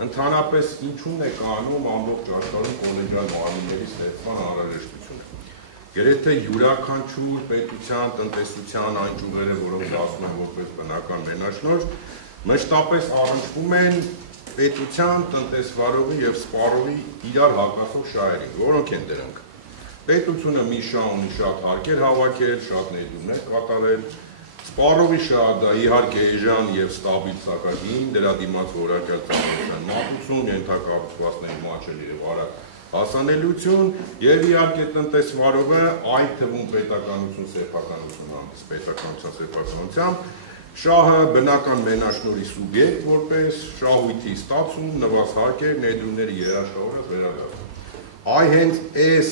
ընդհանրապես ինչու՞ն է կանում ամբողջ աշխարհում կոլեգիալ մարմինների ստեղծման անհրաժեշտությունը։ Գրեթե յուրաքանչյուր պետության, տնտեսության այն ճյուղերը, որոնք ասում են որպես բնական մենաշնորհ, մշտապես առնչվում են պետության, տնտեսվարողի եւ սպառողի իրար հակասող շահերին, որոնք են դրանք։ Պետությունը մի շահ ունի շատ հարկեր հավաքել, շատ ներդրումներ կատարել, սպառողի շահը դա իհարկե էժան եւ ստաբիլ սակագին, դրա դիմաց որակյալ ծառայության մատուցում, ենթակառուցվածքների մատչելի եւ արագ հասանելիություն եւ իհարկե տնտեսվարողը, այդ թվում պետականություն, սեփականություն, պետականության սեփականությամբ շահը բնական մենաշնորհի սուբյեկտ որպես շահույթի ստացում, նվազ հարկեր, ներդրումների երաշխավորած վերադարձ։ Այ հենց այս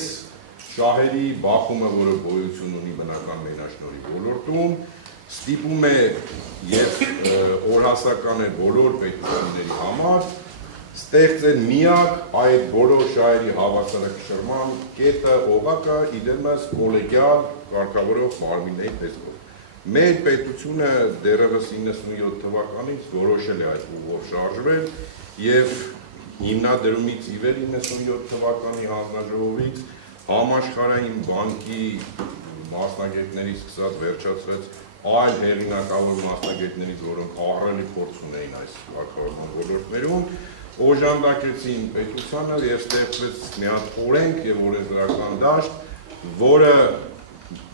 շահերի բախումը, որը գոյություն ունի բնական մենաշնորհի ոլորտում, ստիպում է եւ օրհասական է բոլոր պետությունների համար ստեղծել միակ այդ բոլոր շահերի հավասարակշռման կետը, օղակը, իդեմս կոլեգիալ կարգավորող մարմինների տեսքով։ Մեր պետությունը դեռևս 97 թվականից որոշել է այդ ուղով շարժվել եւ հիմնադրումից ի վեր 97 թվականի հանձնաժողովից համաշխարհային բանկի մասնագետների սկսած վերջացրած այլ հեղինակավոր մասնագետներից, որոնք ահռելի փորձ ունեին այս կարգավորման ոլորտներում, օժանդակեցին պետությանը եւ ստեղծվեց մի հատ օրենք եւ օրենսդրական դաշտ, որը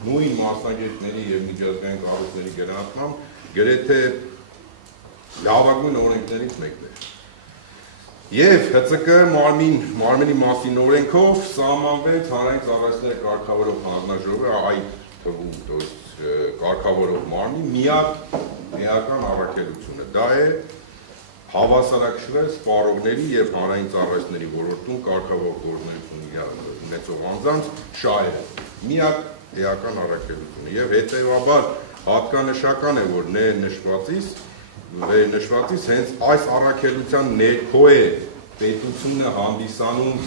նույն մասնագետների եւ միջազգային կառույցների գրանցմամբ գրեթե լավագույն օրենքներից մեկն է։ Եվ ՀՑԿ մարմնի մասին օրենքով սահմանվեց հանրային ծառայությունների կարգավորող հանձնաժողովը այդ թվում կարգավորող մարմնի միակ էական առաքելությունը։ Դա է հավասարակշռել սպառողների եւ հանրային ծառայությունների ոլորտում կարգավորող գործունեություն ունեցող անձանց շահերը։ Միակ էական առաքելությունը եւ հետեւաբար հատկանշական է, որ նշվածից հենց այս առաքելության ներքո է պետությունը հանդիսանում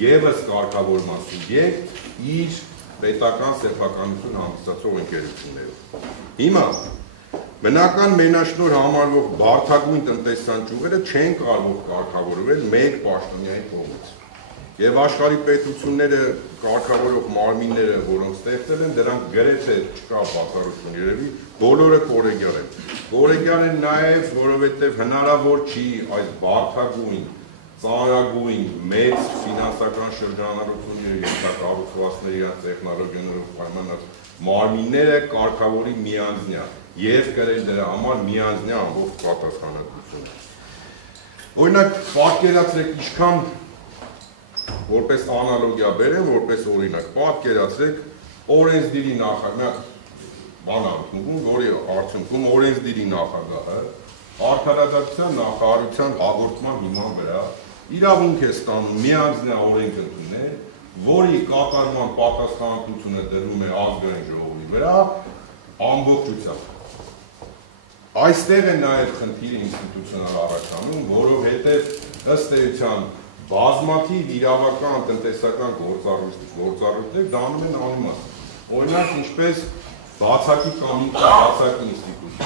եւս կարգավորման սուբյեկտ իր պետական սեփականություն հանդիսացող ընկերություններով։ Հիմա բնական մենաշնորհ համարվող բարդագույն տնտեսական ճյուղերը չեն կարող կարգավորվել մեկ պաշտոնյայի կողմից։ Եվ աշխարհի պետությունները կարգավորող մարմինները, որոնք ստեղծել են, դրանք գրեթե չկա բացառություն երևի, բոլորը կոլեգիալ են։ Կոլեգիալ են նաև, որովհետև հնարավոր չի այս բարդագույն, ծանրագույն, մեծ ֆինանսական շրջանառությունների ենթակառուցվածքների տեխնոլոգիաներով պայմանած մարմինները կարգավորի միանձնյա եւ կրել դրա համար միանձնյա ամբողջ պատասխանատվությունը։ Օրինակ, պատկերացրեք ինչքան որպես անալոգիա բերեմ, որպես օրինակ, պատկերացրեք օրենսդիրի նախագահ, բան ընդունում, որի արդյունքում օրենսդիրի նախագահը արդարադատության նախարարության հաղորդման հիման վրա իրավունք է ստանում միանձնյա օրենք ընդունել, որի կատարման պատասխանատվությունը դրվում է ազգային ժողովի վրա ամբողջությամբ։ Այստեղ է նաև խնդիրը ինստիտուցիոնալ առաջանում, որովհետև ըստ էության բազմաթիվ իրավական, տնտեսական գործառույթներ դառնում են անիմաստ։ Օրինակ, ինչպես բացակի կամ բացակի ինստիտուտ։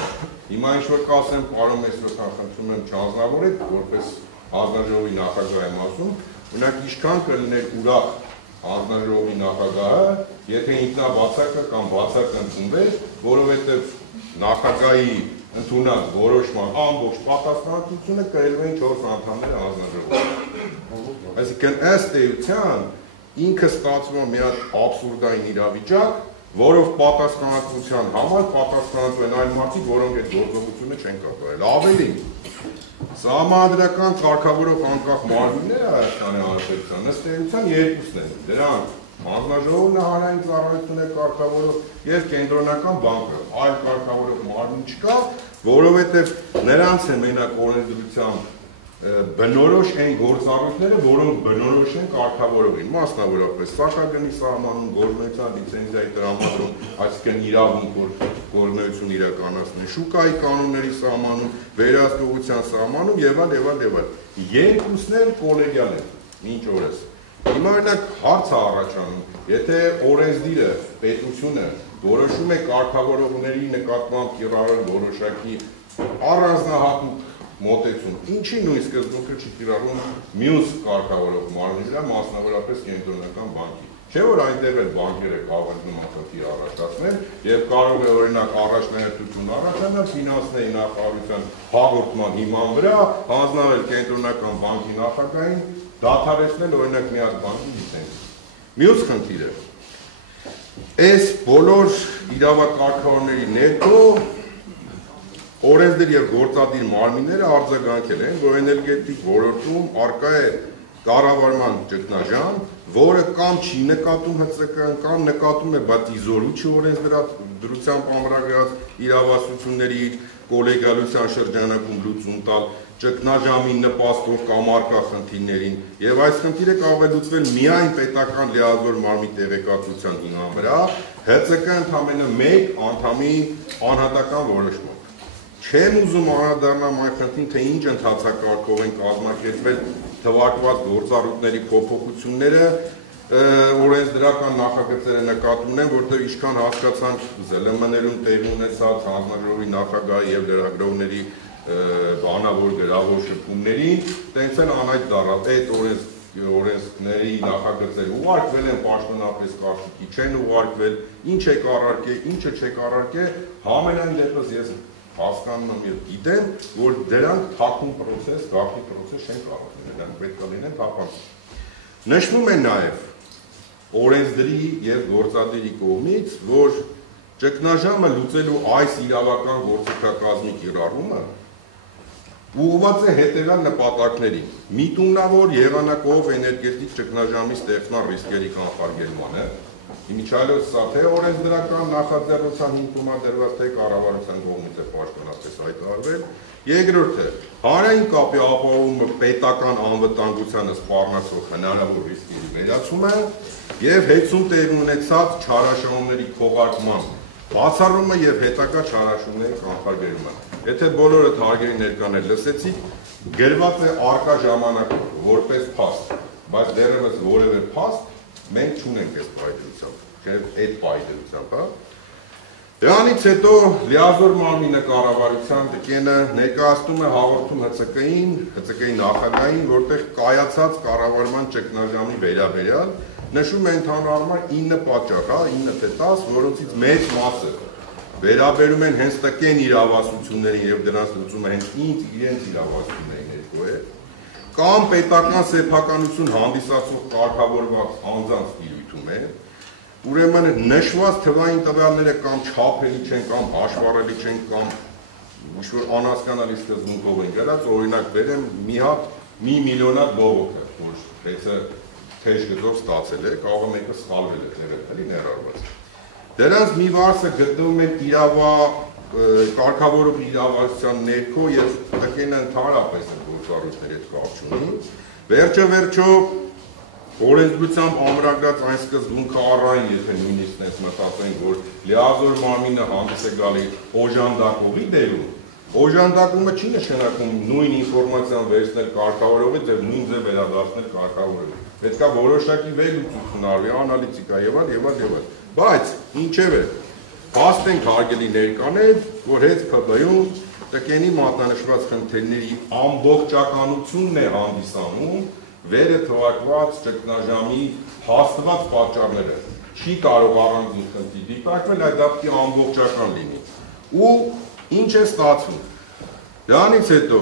Հիմա ինչ-որ կասեմ, պարոն Մեսրոպյան, խնդրում եմ չանձնավորեք, որպես հանձնաժողովի նախագահ եմ ասում, օրինակ ինչքան կլիներ ուրախ հանձնաժողովի նախագահը, եթե ինքնաբացակը կամ բացակը ընդունվեր, որովհետև նախագահի ընդունած որոշման ամբողջ պատասխանատվությունը կրելու են 4 անդամները հանձնաժողովի։ Այսինքն ըստ էության ինքը ստացվում է մի հատ աբսուրդային իրավիճակ, որով պատասխանատվության համար պատասխանատու են այն մարդիկ, որոնք այդ գործողությունը չեն կատարել։ Ավելին, սահմանադրական կարգավորող անկախ մարմինները Հայաստանի Հանրապետության ըստ էության երկուսն են։ Դրանք հանձնաժողովն է հանրային ծառայություններ կարգավորող եւ կենտրոնական բանկը։ Այլ կարգավորող մարմին չկա, որովհետեւ նրանց է մենակ օրենսդրությամբ բնորոշ են գործառույթները, որոնք բնորոշ են կարգավորողին, մասնավորապես սահքագնի սահմանում, գործունեության լիցենզիայի տրամադրում, այսինքն իրավունք, որ գործունեություն իրականացնեն, շուկայի կանոնների սահմանում, վերահսկողության սահմանում եւ այլ։ Երկուսն էլ կոլեգիալ են, մինչ օրս։ Հիմա օրինակ հարց է առաջանում, եթե օրենսդիրը, պետությունը որոշում է կարգավորողների նկատմամբ կիրառել որոշակի առանձնահատուկ մոտեցում, ինչի նույն սկզբունքը չի կիրառվում մյուս կարգավորող մարմնի վրա, մասնավորապես կենտրոնական բանկի։ Չէ՞ որ այնտեղ էլ բանկերը կարող են նման խնդիր առաջացնել եւ կարող է օրինակ առաջնահերթություն առաջանալ ֆինանսների նախարարության հաղորդման հիման վրա հանձնարարել կենտրոնական բանկի նախագահին դադարեցնել օրինակ մի հատ բանկի լիցենզը։ Մյուս խնդիրը այս բոլոր իրավակարգավորների ներքո օրենսդիր եւ գործադիր մարմինները արձագանքել են, որ էներգետիկ ոլորտում առկա է կառավարման ճգնաժամ, որը կամ չի նկատում ՀՑԿ-ն, կամ նկատում է, բայց իզորու չի օրենսդրությամբ ամրագրած իրավասությունների կոլեգիալության շրջանակում լուծում տալ, ճգնաժամի նպաստով կամ առկա խնդիրներին, եւ այս խնդիրը կարող է լուծվել միայն պետական լիազոր մարմնի տեղեկատվության հիման վրա, ՀՑԿ ընդամենը մեկ անդամի անհատական որոշմամբ։ Չեմ ուզում անդրադառնամ այն խնդրին, թե ինչ ընթացակարգով են կազմակերպվել թվարկված գործառույթների փոփոխությունները, օրենսդրական նախագծերը նկատում են, որտեղ ինչքան հասկացանք ԶԼՄ-ներում տեղի ունեցած հանձնաժողովի նախագահի եւ լրագրողների բանավոր գրավոր շփումներին, տենց են անայդ դառավ այդ օրենսների նախագծերը ուղարկվել են պաշտոնապես կարգի, չեն ուղարկվել, ինչ է կառարկել, ինչը չէ կառարկել, համենայն դեպս ես հասկանում եմ եւ գիտեմ, որ դրանք թաքուն process, գաղտնի process չեն կարող լինել, դրանք պետք է լինեն թափանցիկ։ Նշվում է նաեւ օրենսդրի եւ գործադիրի կողմից, որ ճգնաժամը լուծելու այս իրավական գործիքակազմի կիրառումը ուղղված է հետևյալ նպատակներին՝ միտումնավոր եղանակով էներգետիկ ճգնաժամի ստեղծման ռիսկերի կանխարգելմանը, իմիջիայլոց սա թե օրենսդրական նախաձեռնության հիմքում դրված թե կառավարության կողմից է պաշտոնապես հայտարարվել, երկրորդը հանրային կապի ապահովումը պետական անվտանգությանը սպառնացող հնարավոր ռիսկերի վերացումը եւ հետցում տեղի ունեցած չարաշահումների քողարկման բացառումը եւ հետագա չարաշահումների կանխարգելումը։ Եթե բոլորը հարգելի ներկաներ լսեցիք, գրված է արկա ժամանակով որպես փաստ, բայց դեռևս որևէ փաստ մենք չունենք այս պայծրությամբ, չէ՞ այդ պայծրությամբ, հա։ Դրանից հետո լիազոր մարմինը կառավարության տկենը ներկայացնում է հաղորդում ՀՑԿ-ի նախագահին, որտեղ կայացած կառավարման ճգնաժամի վերաբերյալ նշում է ընդհանրապես 9 պատճառ, հա, 9 թե 10, որոնցից մեծ մասը վերաբերում են հենց տկեն իրավասություններին եւ դրանց լուծումը հենց իրենց իրավասությունների ներքո է, կամ պետական սեփականություն հանդիսացող կարգավորված անձանց տիրույթում է, ուրեմն նշված թվային տվյալները կամ չափելի չեն, կամ հաշվառելի չեն, կամ ինչ-որ անհասկանալի սկզբունքով են գրած, օրինակ բերեմ մի հատ մի միլիոնատ բողոք է, որ հեծը թեժ գծով ստացել է, կարող է մեկը սխալվել է, էլի ներառված։ Դրանց մի վարսը գտնվում են կարգավորող իրավասության ներքո եւ տկենը ընդհանրապես գործառույթների հետ կապ չունի։ Վերջո օրենսդրությամբ ամրագրած այն սկզբունքը առայն, եթե նույնիսկ այնպես մտածենք, որ լիազոր մարմինը հանդես է գալի օժանդակողի դերում, օժանդակումը չի նշանակում նույն ինֆորմացիան վերցնել կարգավորողից եւ նույն ձև վերադարձնել կարգավորողին։ Պետք է որոշակի վերլուծություն արվի, անալիտիկա եւ այլ։ Բայց ինչեւէ, փաստ ենք հարգելի ներկաներ, որ հետ ՓԲ-ում տկենի մատնանշված խնդիրների ամբողջականությունն է հանդիսանում վերը թվարկված ճգնաժամի հաստված պատճառները չի կարող առանձին խնդիր դիտարկվել, այդ դեպքի ամբողջական լինի։ Ու ինչ է ստացվում։ Դրանից հետո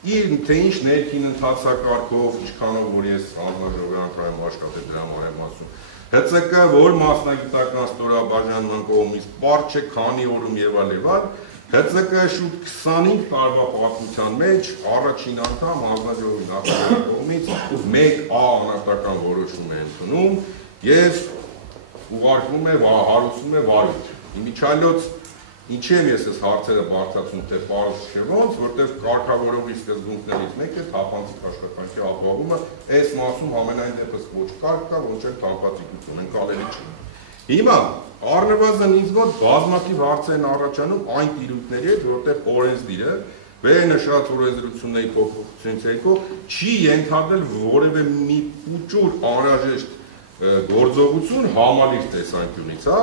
թե ինչ ներքին ընթացակարգով, ինչքանով որ ես հանձնաժողովի անդրայում աշխատել դրա մանրամասնում, ՀՑԿ որ մասնագիտական ստորաբաժանման կողմից պարզ չէ քանի օրում եւ այլ, ՀՑԿ շուտ 25 տարվա պատմության մեջ առաջին անդամ հանձնաժողովի նախագահի կողմից 1A անհատական որոշում է ընդունում եւ ուղարկվում է, հարուցվում է վարույթ։ Իմիջիայլոց ինչեւ ես այս հարցերը բարձրացնում թե պարզ չէ ոնց, որտեղ կարգավորողի սկզբունքներից մեկը թափանցիկ աշխատանքի ապահովումը, այս մասում ամենայն դեպս ոչ կարգ կա, ոչ էլ թափանցիկություն, ընկալելի չի։ Հիմա առնվազն ինձ մոտ բազմաթիվ հարցեր են առաջանում այն տիրույթների հետ, որտեղ օրենսդիրը վերնշած օրենսդրությունների փոփոխությունից հետո չի ենթադրել որևէ մի ուճուր անհրաժեշտ գործողություն համալիր տեսանկյունից, հա,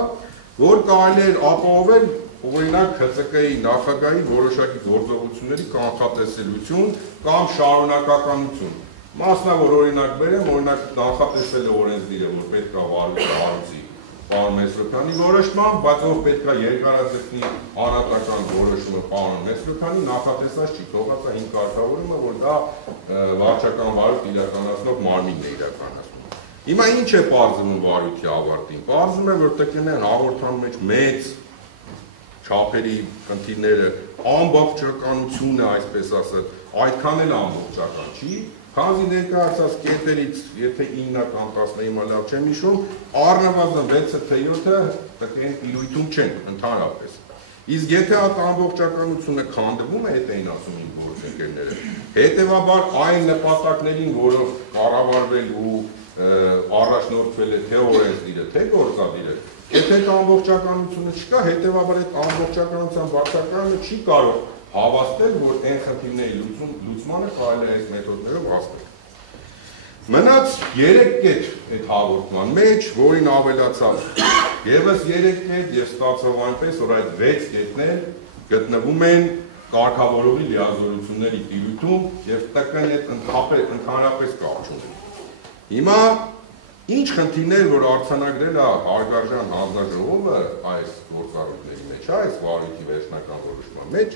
որ կարելի է ապահովել օրինակ ՀՑԿ-ի նախագահի որոշակի գործողությունների կանխատեսելիություն կամ շարունակականություն։ Մասնավոր օրինակ բերեմ, օրինակ նախատեսել է օրենսդիրը, որ պետք է վարույթի պարոն Մեսրոպյանի որոշմամբ, բայց ով պետք է երկարաձգնի հանրատական որոշումը պարոն Մեսրոպյանի նախատեսած չի, թողած է 5 կարգավորումը, որ դա վարչական վարույթ իրականացնող մարմինն է իրականացնում։ Հիմա ինչ է պարզվում վարույթի ավարտին։ Պարզվում է, որ ՏԿՆ-ն հաղորդման մեջ մեծ չափերի խնդիրները, ամբողջականությունը, այսպես ասած, այդքան էլ ամբողջական չի, քանզի ներկայացած կետերից, եթե 9 կամ 10-ը լավ չեմ հիշում, առնվազն 6-ը թե 7-ը ՏԿՆ տիրույթում չեն ընդհանրապես։ Իսկ եթե այդ ամբողջականությունը քանդվում է, հետ էին ասում իմ գործընկերները, հետևաբար այն նպատակներին, որով կառավարվել ու առաջնորդվել է թե օրենսդիրը, թե գործադիրը, եթե այդ ամբողջականությունը չկա, հետևաբար այդ ամբողջականության բացակայությունը չի կարող հավաստել, որ այն խնդիրների լուծմանը կարելի է այս մեթոդներով հասնել։ Մնաց 3 կետ այդ հաղորդման մեջ, որին ավելացավ ևս 3 կետ եւ ստացավ այնպես, որ այդ 6 կետներ գտնվում են կարգավորողի լիազորությունների տիրույթում եւ ՏԿՆ-ի հետ ընդհանրապես կապ չունեն։ Հիմա ինչ խնդիրներ, որ արձանագրել է հարգարժան հանձնաժողովը այս գործառույթների մեջ, այս վարույթի վերջնական որոշման մեջ,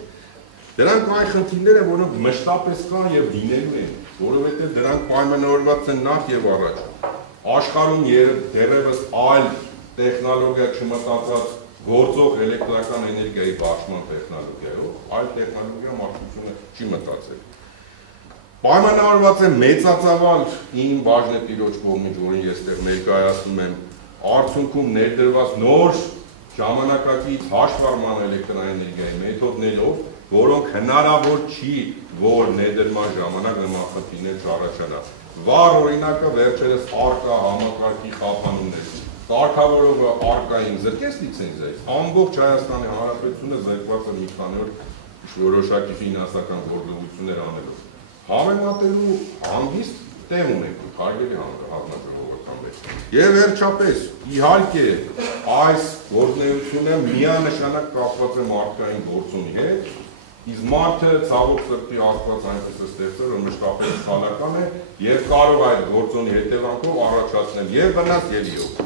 դրանք այն խնդիրներ են, որոնք մշտապես կան եւ լինելու են, որովհետեւ դրանք պայմանավորված են նախ եւ առաջ աշխարհում դեռևս այլ տեխնոլոգիա չմտածած գործող էլեկտրական էներգիայի բաշխման տեխնոլոգիայով, այլ տեխնոլոգիա մարդկությունը չի մտածել։ Պայմանավորված է մեծածավալ իմ բաժնետիրոջ կողմից, որին ես այստեղ ներկայացնում եմ, արդյունքում ներդրված նոր ժամանակակից հաշվառման էլեկտրաէներգիայի մեթոդներով, որոնք հնարավոր չի, որ ներդրման ժամանակ նման խնդիրներ չառաջանա։ Վառ օրինակը վերջերս արկա համակարգի խափանումներ։ Կարգավորողը արկային զրկեց լիցենզիայից, ամբողջ Հայաստանի Հանրապետությունը զրկված է մի քանի օր որոշակի ֆինանսական գործողություններ անելով։ Համեմատելու հանգիստ տեղ ունենք, հարգելի հանձնաժողովական մեջ։ Եվ վերջապես, իհարկե, այս գործունեությունը միանշանակ կապված է մարդկային գործունի հետ, իսկ մարդը ցավոք սրտի Աստված այնպես է ստեղծել, որ մշտապես սխալական է եւ կարող այդ գործոնի հետևանքով առաջացնել եւ վնաս եւ իոտ։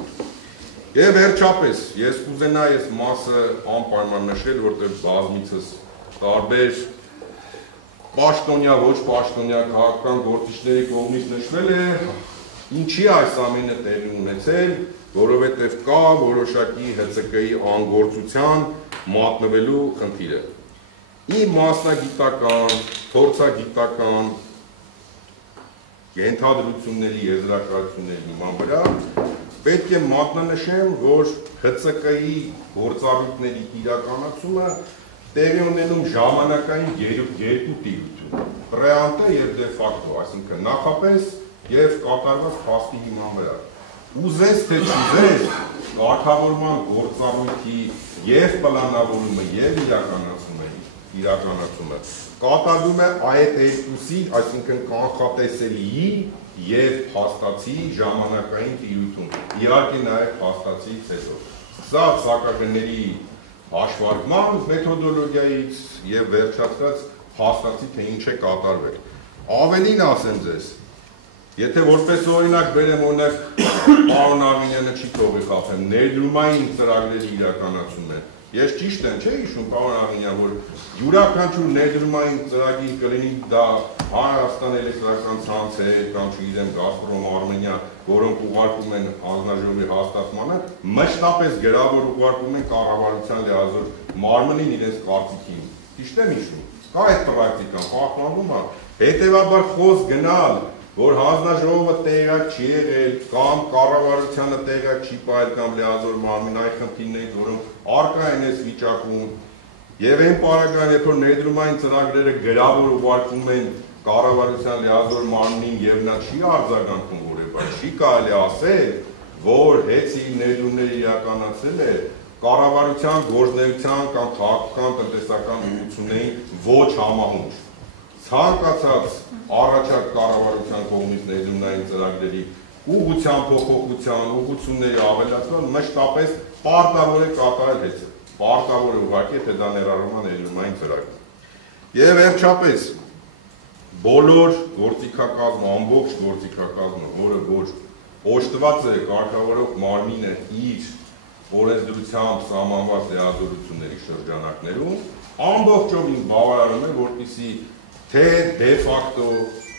Եվ վերջապես, ես կուզենայի այս մասը անպայման նշել, որտեղ բազմիցս տարբեր պաշտոնյա, ոչ պաշտոնյա քաղաքական գործիչների կողմից նշվել է, ինչի այս ամենը տեղի ունեցել, որովհետև կա որոշակի ՀՑԿ-ի անգործության մատնվելու խնդիրը։ Իմ մասնագիտական, փորձագիտական ենթադրությունների, եզրակացությունների հիման վրա պետք է մատնանշեմ, որ ՀՑԿ-ի գործառույթների իրականացումը տեղի ունենում ժամանակային երկու տիրույթում, պրեանտե եւ դե ֆակտո, այսինքն նախապես եւ կատարված փաստի հիման վրա։ Ուզես թե չուզես, կարգավորման գործառույթի եւ պլանավորումը եւ իրականացումը կատարվում է այդ երկուսի, այսինքն կանխատեսելի եւ փաստացի ժամանակային տիրույթում։ Իհարկե նաեւ փաստացից հետո։ Սա սակագների հաշվարկման մեթոդոլոգիայից եւ վերջացած փաստացի թե ինչ է կատարվել։ Ավելին ասեմ ձեզ, եթե որպես օրինակ բերեմ օրինակ պարոն Արմինյանը չի թողի խափեմ, ներդրումային ծրագրերի իրականացումը։ Ես ճիշտ եմ, չէ՞ հիշում պարոն Արմինյան, որ յուրաքանչյուր ներդրումային ծրագիր կլինի դա Հայաստան էլեկտրական ցանցեր կամ չգիտեմ Գազպրոմ Արմենիա, որոնք ուղարկում են հանձնաժողովի հաստատմանը, մշտապես գրավոր ուղարկում են կառավարության լիազոր մարմնին իրենց կարծիքին։ Ճիշտ եմ հիշում։ Կա այդ պրակտիկան, պահպանվում է։ Հետևաբար խոսք գնալ, որ հանձնաժողովը տեղյակ չի եղել կամ կառավարությանը տեղյակ չի պահել կամ լիազոր մարմին այն խնդիրներից, որոնք առկա են այս վիճակում, եւ այն պարագայում, երբ որ ներդրումային ծրագրերը գրավոր ուղարկվում են կառավարության լիազոր մարմնին եւ նա չի արձագանքում որևէ, չի կարելի ասել, որ հեծի ներդրումները իրականացել է կառավարության գործունեության կամ քաղաքական տնտեսական ուղղություններին ոչ համահունչ։ Ցանկացած առաջարկ կառավարության կողմից ներդրումային ծրագրերի ուղղության փոփոխության, ուղղությունների ավելացման մշտապես պարտավոր է կատարել հեծը։ պարտավոր ուղղակի, թե դա ներառում է ներդրումային ծրագիր։ Եվ վերջապես բոլոր գործիքակազմը, ամբողջ գործիքակազմը, որը որ օժտված է կարգավորող մարմինը իր օրենսդրությամբ սահմանված լիազորությունների շրջանակներում, ամբողջովին բավարարում է, որպեսզի թե դե ֆակտո,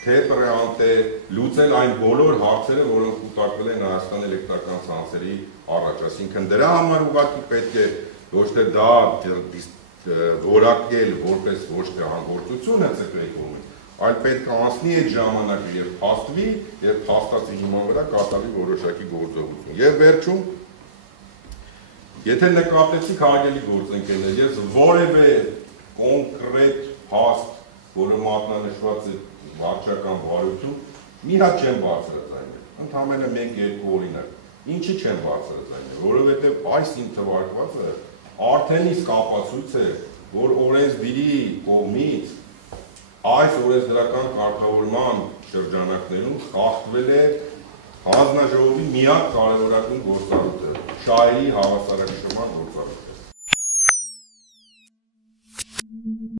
թե պրեանտե լուծել այն բոլոր հարցերը, որոնք կուտակվել են Հայաստանի էլեկտրական ցանցերի առաջ, այսինքն դրա համար ուղղակի պետք է ոչ թե դա որակել որպես ոչ թե հանգործություն ՀՑԿ-ի կողմից, այլ պետք է անցնի այդ ժամանակը եւ փաստվի, եւ փաստացի հիման վրա կատարվի որոշակի գործողություն։ Եվ վերջում, եթե նկատեցիք հարգելի գործընկերներ, ես որևէ կոնկրետ փաստ, որը մատնանշված է վարչական բարություն, մի հատ չեմ բարձրաձայնել, ընդամենը 1-2 օրինակ։ Ինչի չեմ բարձրաձայնել, որովհետև այս իմ թվարկվածը արդեն իսկ ապացույց է, որ օրենսդիրի կողմից այս օրենսդրական կարգավորման շրջանակներում խախտվել է հանձնաժողովի միակ կարևորագույն գործառույթը՝ շահերի հավասարակշռման գործառույթը։